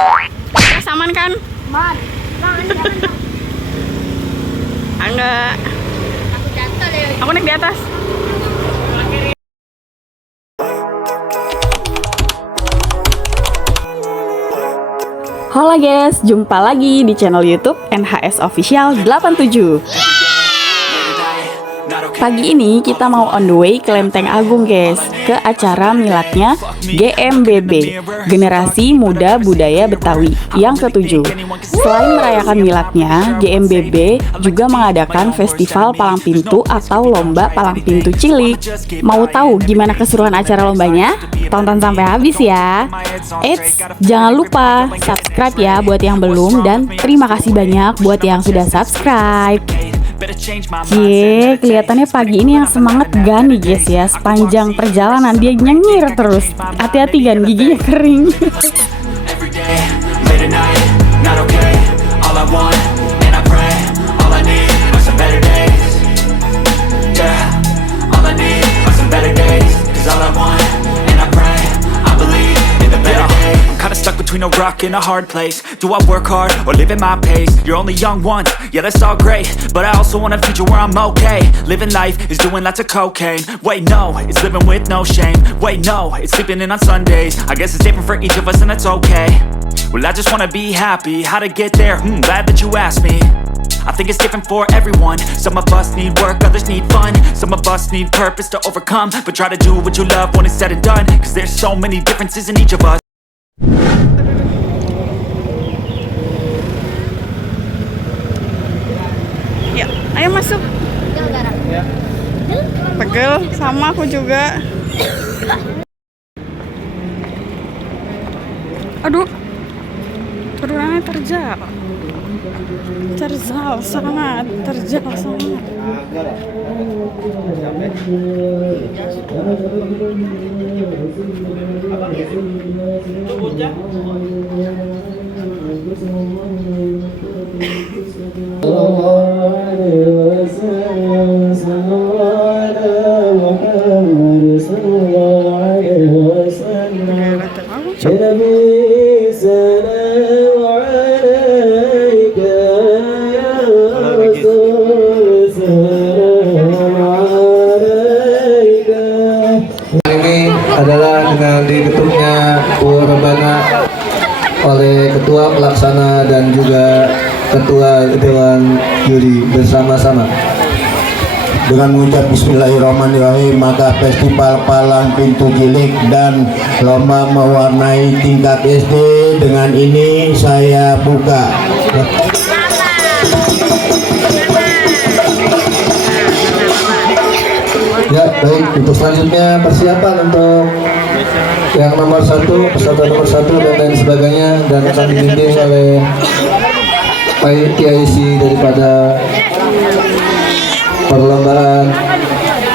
Terus aman kan? Man, jangan dong. Enggak. Aku jatuh deh. Aku naik di atas. Halo guys, jumpa lagi di channel YouTube NHS Official 87. Pagi ini kita mau on the way ke Lenteng Agung guys, ke acara miladnya GMBB, Generasi Muda Budaya Betawi yang ke-7. Selain merayakan miladnya, GMBB juga mengadakan festival palang pintu atau lomba palang pintu cilik. Mau tahu gimana keseruan acara lombanya? Tonton sampai habis ya. Eits, jangan lupa subscribe ya buat yang belum, dan terima kasih banyak buat yang sudah subscribe. Cie, kelihatannya pagi ini yang semangat Gani guys ya. Sepanjang perjalanan dia nyengir terus. Hati-hati Gan, giginya kering. Stuck between a rock and a hard place. Do I work hard or live at my pace? You're only young once, yeah that's all great, but I also want a future where I'm okay. Living life is doing lots of cocaine. Wait no, it's living with no shame. Wait no, it's sleeping in on Sundays. I guess it's different for each of us and that's okay. Well I just wanna be happy. How to get there? Glad that you asked me. I think it's different for everyone. Some of us need work, others need fun. Some of us need purpose to overcome. But try to do what you love when it's said and done, cause there's so many differences in each of us. Ya, ayo masuk. Ya. Pegel, sama aku juga. Aduh, turunannya terjal. Terjal sangat, terjal sangat. Adalah dengan diketuknya Rebana oleh Ketua Pelaksana dan juga Ketua Dewan Juri bersama-sama. Dengan mengucap Bismillahirrahmanirrahim, maka festival palang pintu cilik dan lomba mewarnai tingkat SD dengan ini saya buka. Ya, baik. Untuk selanjutnya persiapan untuk yang nomor 1, peserta nomor 1 dan lain sebagainya, dan akan dibimbing oleh PIC daripada perlombaan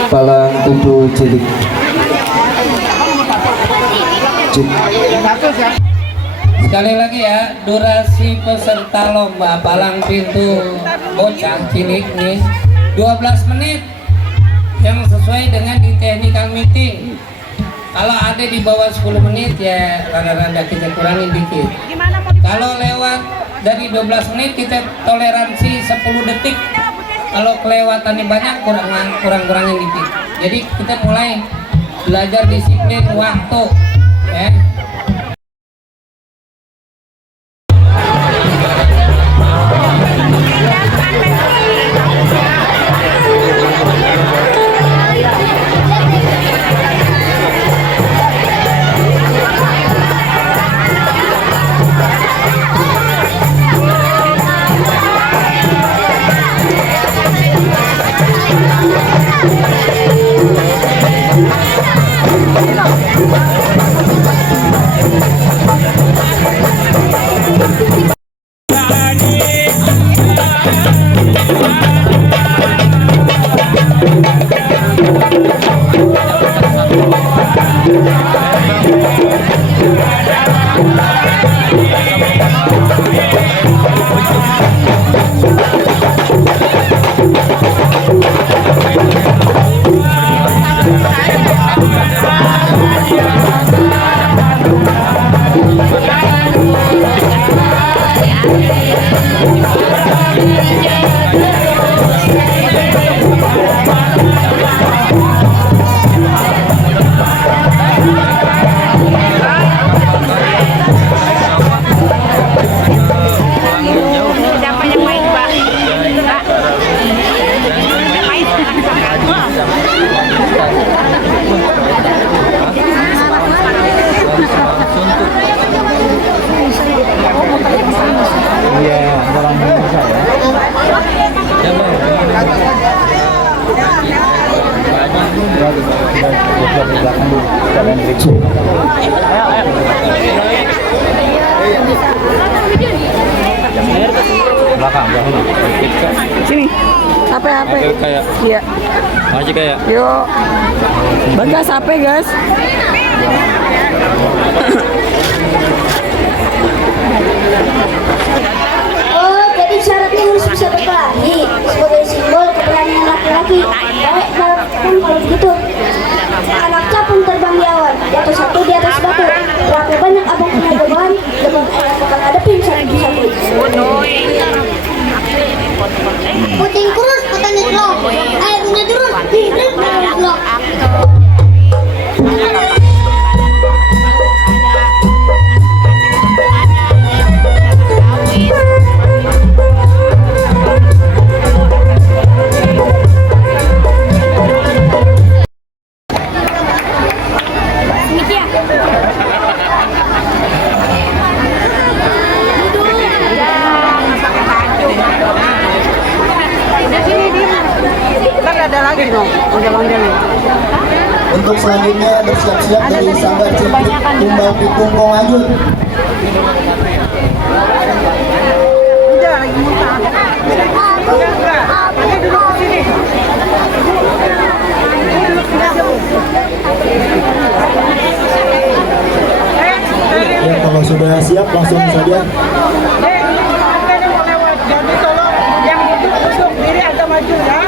palang pintu cilik. Sekali lagi ya, durasi peserta lomba palang pintu bocah cilik nih 12 menit yang sesuai dengan di technical meeting. Kalau ada di bawah 10 menit ya rada-rada kita kurangin dikit. Kalau lewat dari 12 menit kita toleransi 10 detik. Kalau kelewatannya banyak kurang-kurangin dikit. Jadi kita mulai belajar disiplin waktu ya. Sini. HP. Iya. Masih kayak. Yuk. Bagas HP, guys. Oh, jadi syaratnya harus bisa berkelahi sebagai simbol keberanian laki-laki. Baik, kalau begitu. Anak capung terbang di awan, jatuh satu di atas batu. Berapa banyak abang punya beban, dengan bakal hadapin satu-satu. Puting kurus, puting jelok. Air punya terus, diberi jelok. Untuk selanjutnya bersiap-siap dari Sanggar Ciplik Tumbal Pikung Kongajun. Ya, kalau sudah siap langsung saja. Jadi tolong yang duduk diri agak maju ya.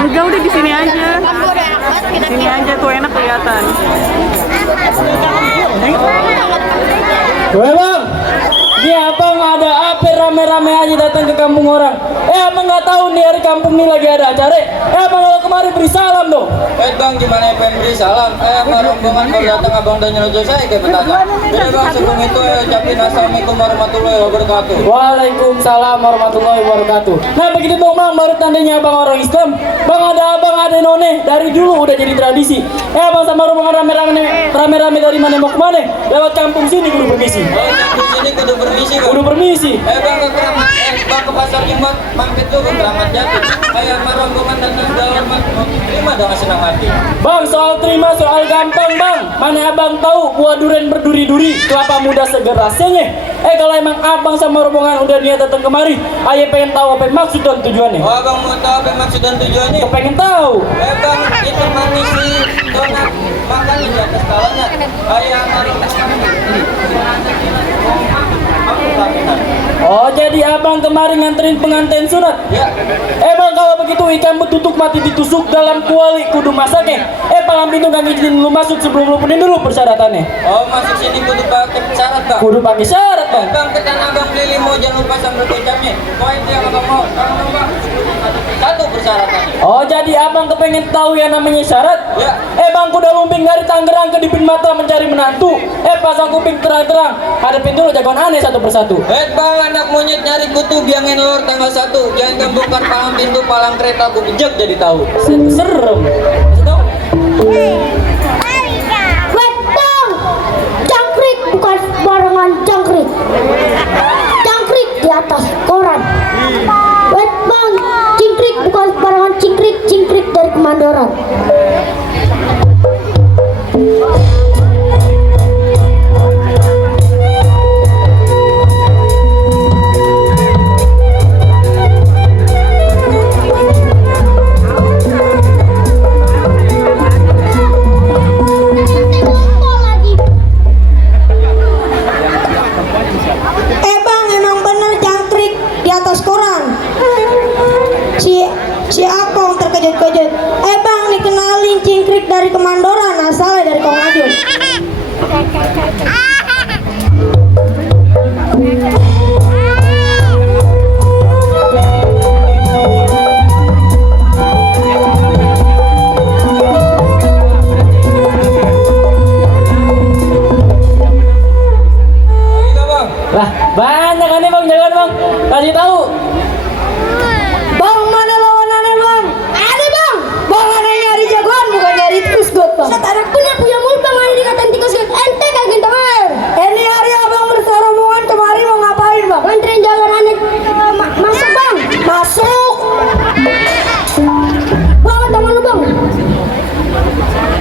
Enggak, udah di sini aja. Di sini aja tuh enak kelihatan. Weh bang, ini abang ada apa rame-rame aja datang ke kampung orang. Abang nggak tahu nih hari kampung ini lagi ada acara. Abang kalau kemari beri salam dong. Bang, gimana pengen beri salam? Rombongan baru datang, abang udah nyelojok saya kayak bertanya. Jadi bang, sebelum itu ucapin assalamualaikum warahmatullahi wabarakatuh. Waalaikumsalam warahmatullahi wabarakatuh. Nah begitu dong bang, baru tandanya abang orang Islam. Bang ada none, dari dulu udah jadi tradisi. Abang sama rombongan rame-rame dari mana mau kemana? Lewat kampung sini kudu permisi. Kampung sini kudu permisi bang. Kudu permisi. Bang ke pasar Jumat, mampir tuh ke Keramat Jati. Kayak rombongan dan segala hormat. Terima dong senang hati. Bang, soal terima soal gampang bang. Mana abang tahu buah durian berduri-duri, kelapa muda seger rasanya. Kalau emang abang sama rombongan udah niat datang kemari, ayah pengen tahu apa maksud dan tujuannya. Oh, abang mau tahu apa maksud dan tujuannya? Pengen tahu. Bang, itu manis sih. Donat makan di atas kalanya. Ayah naruh Oh, jadi abang kemarin nganterin pengantin sunat? Ya. Bang, kalau begitu ikan betutuk mati ditusuk dalam kuali kudu masaknya. Palang pintu gak ngizinin lu masuk sebelum lu penuhin dulu persyaratannya. Oh, masuk sini kudu pakai syarat bang. Kudu pakai syarat bang. Bang, ke tanah abang beli mau jangan lupa sambal kecapnya. Poin yang abang mau, tolong bang. Satu persyaratannya. Oh, jadi abang kepengen tahu yang namanya syarat? Ya. Bang, kuda lumping dari Tangerang ke Dipin Matra mencari menantu. Pasang kuping terang-terang. Hadapin dulu jagoan aneh satu persatu. Bang, anak monyet nyari kutu biangin lor tanggal 1. Jangan kamu bongkar palang pintu, palang kereta, gue bejek jadi tahu. Serem. Masih tahu? Wait, bang! Jangkrik bukan sembarangan jangkrik. Jangkrik di atas koran. Wait, bang! Cingkrik bukan sembarangan cingkrik. Cingkrik dari Kemandoran. Bang, emang bener jangkrik di atas koran. Si Si Akong terkejut-kejut. Bang, nih kenalin cingkrik dari Kemandoran, asalnya dari Kongajun. Lah, banyak kan nih bang, jangan bang. Kasih tahu. Bang, mana lawanannya bang? Ada bang. Bang, ada nyari jagoan bukan nyari tikus got bang. Saya punya mulut bang, ini dikatain tikus got. Ente kagak tahu. Ini hari abang bersarombongan kemari mau ngapain bang? Nganterin jagoan aneh masuk bang. Masuk. Bang, tangan lu bang.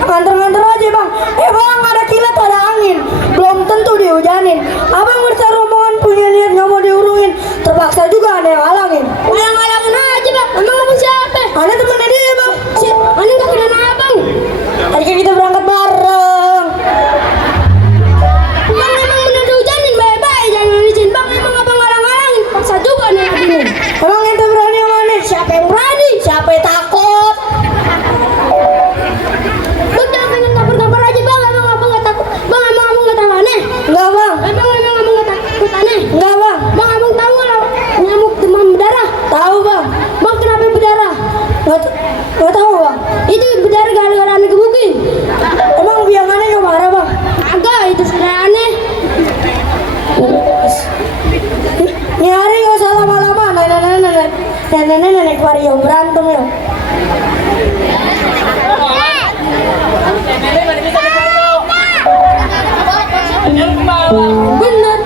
Nganter-nganter aja bang. Bang, ada kilat ada angin. Belum tentu dihujanin. Abang bersarombongan punya niat nggak mau diurungin. Terpaksa juga ada yang halangin. Yang halangin aja bang. Emang kamu siapa? Ada temennya dia bang. Aneh gak kenal abang. Tadi kan kita berangkat bareng. Bang, emang bener dihujanin. Baik-baik jangan izin bang. Emang abang halang-halangin. Paksa juga nih ini. Emang ente berani yang mana? Siapa yang berani? Siapa yang takut? Bang, jangan pengen kabar-kabar aja bang. Emang abang gak takut? Bang, emang abang gak tahu aneh? Enggak bang. Emang abang gak takut aneh? Enggak bang. Bang, abang tahu nggak nyamuk demam berdarah? Tahu bang. Bang, kenapa berdarah? Nggak tahu bang. Itu berdarah gara-gara aneh gebukin. Emang biang aneh nggak marah bang? Agak, itu sudah aneh. Ini hari nggak usah lama-lama. Nenek Wario berantem ya. Bener.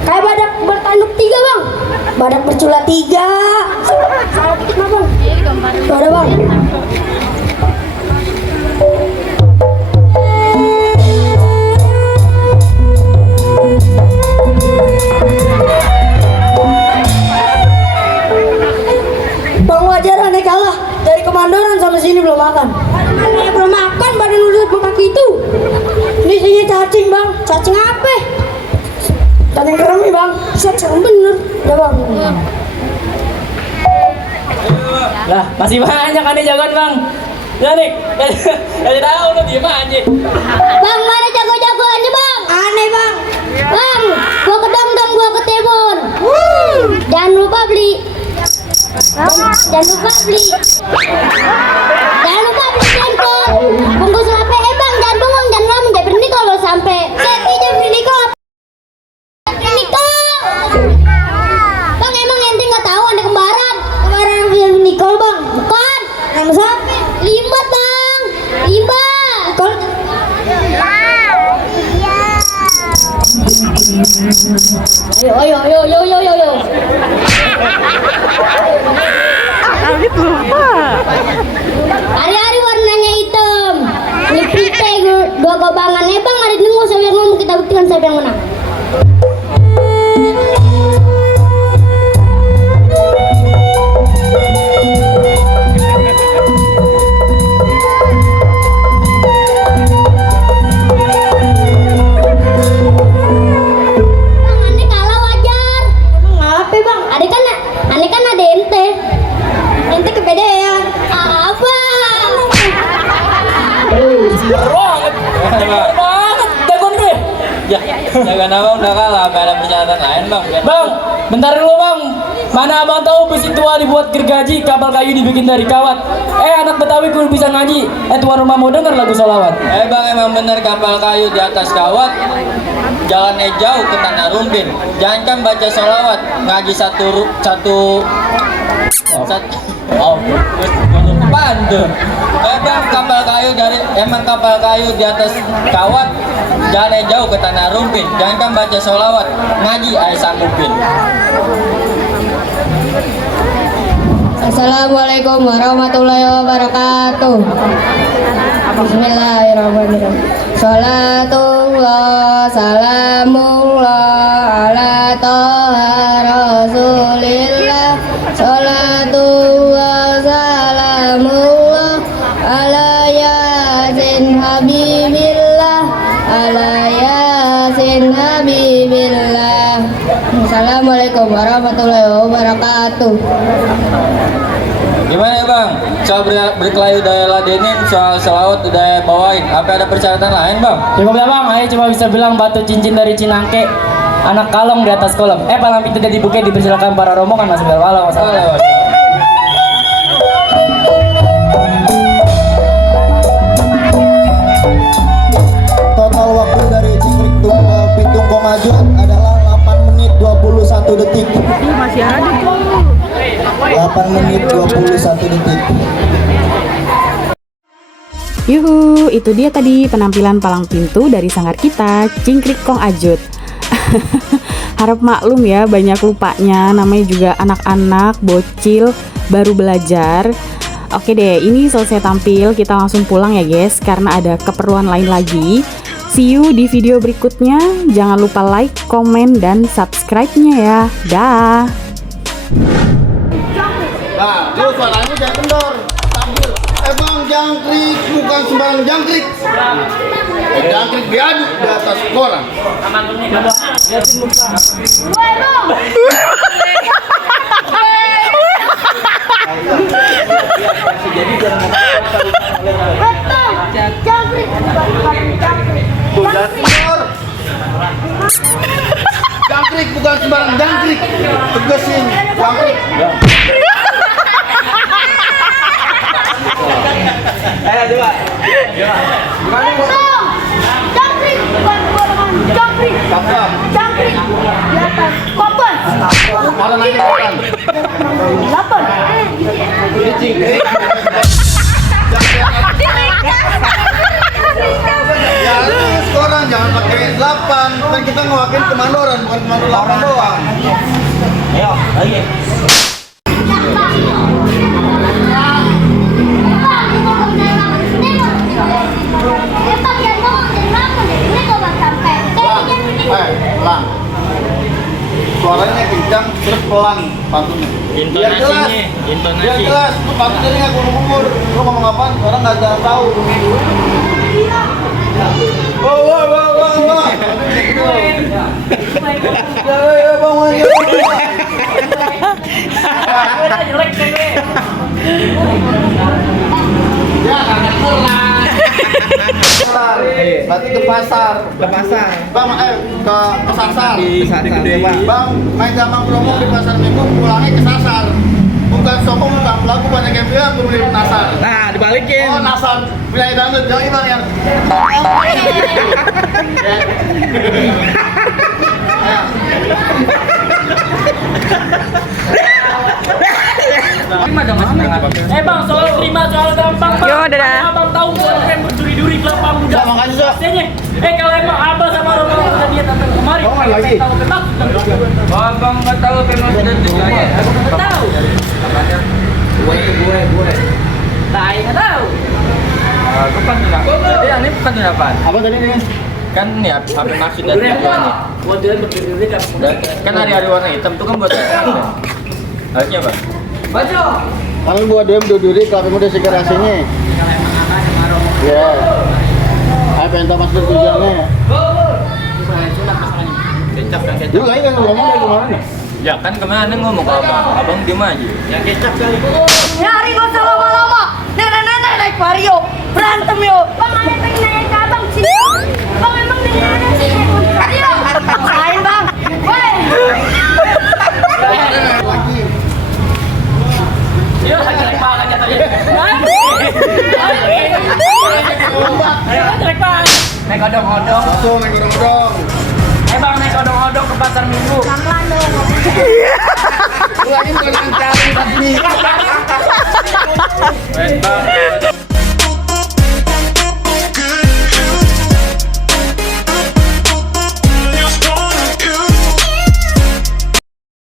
Kayak badak bertanduk 3 bang. Badak bercula 3. Salah dikit mah bang. Tuh ada bang. Bang, wajar aneh kalah. Dari Kemandoran sampai sini belum makan. Aneh belum makan badan udah kaki itu. Ini isinya cacing bang. Cacing apa? Cacing kerami bang. Cacing bener. Ya bang. Lah, masih banyak kan nih jagoan bang. Ya nih, kasih tahu lu diem aja. Bang, mana jago-jagoannya bang? Aneh bang. Bang, gua ke dong, gua ke Tebon. Jangan lupa beli. Jangan lupa beli jengkol. Bungkus apa? Bang, jangan bengong, jangan lama, jangan berhenti kalau sampai. Seti jangan berhenti kok. Bang, emang ente nggak tahu ada kembaran? Kembaran yang Nicole bang? Bukan. Nama siapa? Limbat bang. Limbat. Nicole. Ayo. Hari-hari warnanya hitam. Ini pite dua gobangan. Bang, ada nunggu siapa yang ngomong, kita buktikan siapa yang menang. Ya, jangan abang udah kalah, ada persyaratan lain bang. Bang, bentar dulu bang. Mana abang tahu besi tua dibuat gergaji, kapal kayu dibikin dari kawat. Anak Betawi kudu bisa ngaji. Tuan rumah mau denger lagu sholawat. Bang, emang bener kapal kayu di atas kawat. Jalannya jauh ke Tanah Rumbin. Jangankan baca sholawat, ngaji satu pandu. Bang, kapal kayu di atas kawat. Jalannya jauh ke Tanah Rumbin. Jangankan baca sholawat, ngaji ay sanggupin. Assalamualaikum warahmatullahi wabarakatuh. Bismillahirrahmanirrahim. Salatullah salamullah ala toha rasulillah. Salatullah salamullah ala yasin habibillah. Ala yasin habibillah. Assalamualaikum warahmatullahi wabarakatuh. Gimana Bang? Soal berkelahi udah ladenin, soal selawat udah bawain. Apa ada persyaratan lain Bang? Cukup ya bang, ayo cuma bisa bilang batu cincin dari Cinangke, anak kalong di atas kolam. Palang pintu udah dibuka, dipersilakan para rombongan masuk ke dalam. Total waktu dari Cingkrik Pitung Kongajut adalah 8 menit 21 detik. Masih ada kok. 8 menit 21 detik. Yuhu, itu dia tadi penampilan palang pintu dari sanggar kita, Cingkrik Kong Ajut. Harap maklum ya, banyak lupanya, namanya juga anak-anak, bocil, baru belajar. Oke deh, ini selesai tampil, kita langsung pulang ya guys, karena ada keperluan lain lagi. See you di video berikutnya, jangan lupa like, komen, dan subscribe-nya ya. Dah. Nah, lu suaranya jangan kendor, stabil. Emang jangkrik bukan sembarang jangkrik. Jangkrik diaduk di atas koran. Jangkrik bukan sembarang jangkrik. Tegasin jangkrik. Ayo coba. Jangkrik bukan sembarangan jangkrik. Jangkrik di atas koper. Mana nanya koran? Lapar. Ya, terus koran jangan pakai 8. Kan kita ngewakilin kemandoran, bukan komando 8 doang. Ayo, lagi. Pelan. Suaranya kencang, terus pelan pantunnya. Biar jelas. Biar jelas, lu pantun jadi nggak gugur. Lu ngomong apaan, orang nggak tahu. Wah. Ya bang, ya karena pelan. Berarti ke pasar. Bang, ke sasar. Bang, main gampang promo di pasar minggu, pulangnya ke sasar. Bukan sombong, bukan pelaku, banyak yang bilang gue beli nasar. Nah, dibalikin. Oh, nasar. Bilai dangdut, jangan bang yang. Bang, soal terima, soal gampang bang. Yo, dadah. Abang tahu gue pengen berduri-duri kelapa muda. Bang, makasih, Sok. Pastinya. Kalau emang abah sama Romo udah dia datang kemari, Oh, lagi. tahu petak. Abang nggak tahu pemas dan tujuannya. Nggak tahu. Gue. Nah, nggak tahu. Itu kan ini bukan apaan? Apa tadi nih? Kan nih apa maksud dan tujuannya? Buat dia berdiri-diri kan. Kan hari-hari warna hitam tuh kan buat apa? Harusnya apa? Baca. Kalau buat dia berdiri, kalau kamu udah segar hasilnya. Ya. Saya pengen tahu maksud tujuannya. Kecap kan kecap. Dulu lagi kan ngomong dari kemarin ya? Ya kan kemana ngomong ke abang diem aja. Yang kecap kali. Nyari gak usah lama-lama. Nenek-nenek naik vario. Berantem yo. Bang, ada pengen nanya ke abang sini. Bang, emang nenek-nenek sih naik vario. Ngapain bang? Woi. Lagi. Naik odong-odong. naik odong-odong. Bang, naik odong-odong ke pasar minggu. Lu lagi bukan yang cari tapi.